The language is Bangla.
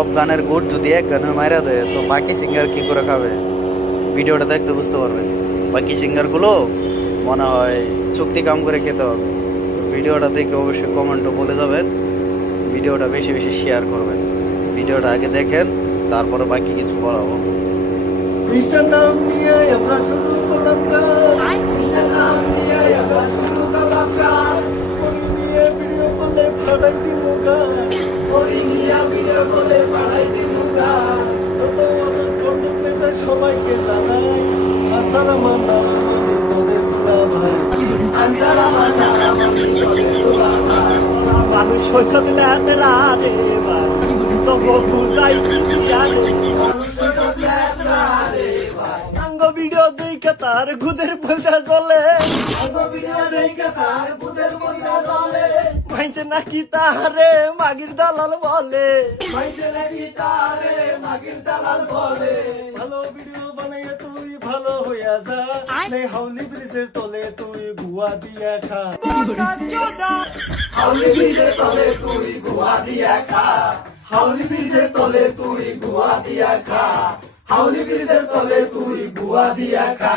সব গানের গুড় যদি এক গানের মাইরা দেয় তো বাকি সিঙ্গার কি করে খাবে? ভিডিওটা দেখতে বুঝতে পারবেন। বাকি সিঙ্গারগুলো মনে হয় চুক্তি কাম করে খেতে হবে। ভিডিওটা দেখে অবশ্যই কমেন্টও বলে যাবেন, ভিডিওটা বেশি বেশি শেয়ার করবেন। ভিডিওটা আগে দেখেন, তারপরে বাকি কিছু বলাবো। খ্রিস্টান নাম নিয়ে আমরা শুরু করলাম গান, খ্রিস্টান নাম নিয়ে আমরা শুরু করলাম গান, ওই নিয়ে ভিডিও করলে ফাটাই দিব গান, ওই নিয়ে ভিডিও করলে ফাটাই দিব গান। ছোট বছর বন্ধুক নেতা সবাইকে জানাই, আনসার আমার নাম আমি তোদের দুলা ভাই, আনসার আমার নাম আমি তোদের দুলা ভাই। মানুষ হইছে দিলে হাতে রাধে ভাই, তো বহু যাই মানুষ হইছে দিলে হাতে রাধে ভাই। আঙ্গ ভিডিও দেখে তার গুদের বলতে চলে, আঙ্গ ভিডিও দেখে তার গুদের বলতে চলে। মাইছে নাকি তারে মাগির দালাল বলে, মাইছে নাকি তারে মাগির দালাল বলে। ভালো ভিডিও বানাইয়ে তুই ভালো হইয়া যা, নেই হাউলি ব্রিজের তলে তুই গুয়া দিয়া খা, হাউলি ব্রিজের তলে তুই গুয়া দিয়া খা, হাউলি ব্রিজের তলে তুই গুয়া দিয়া খা, হাউলি ব্রিজের তলে তুই গুয়া দিয়া খা।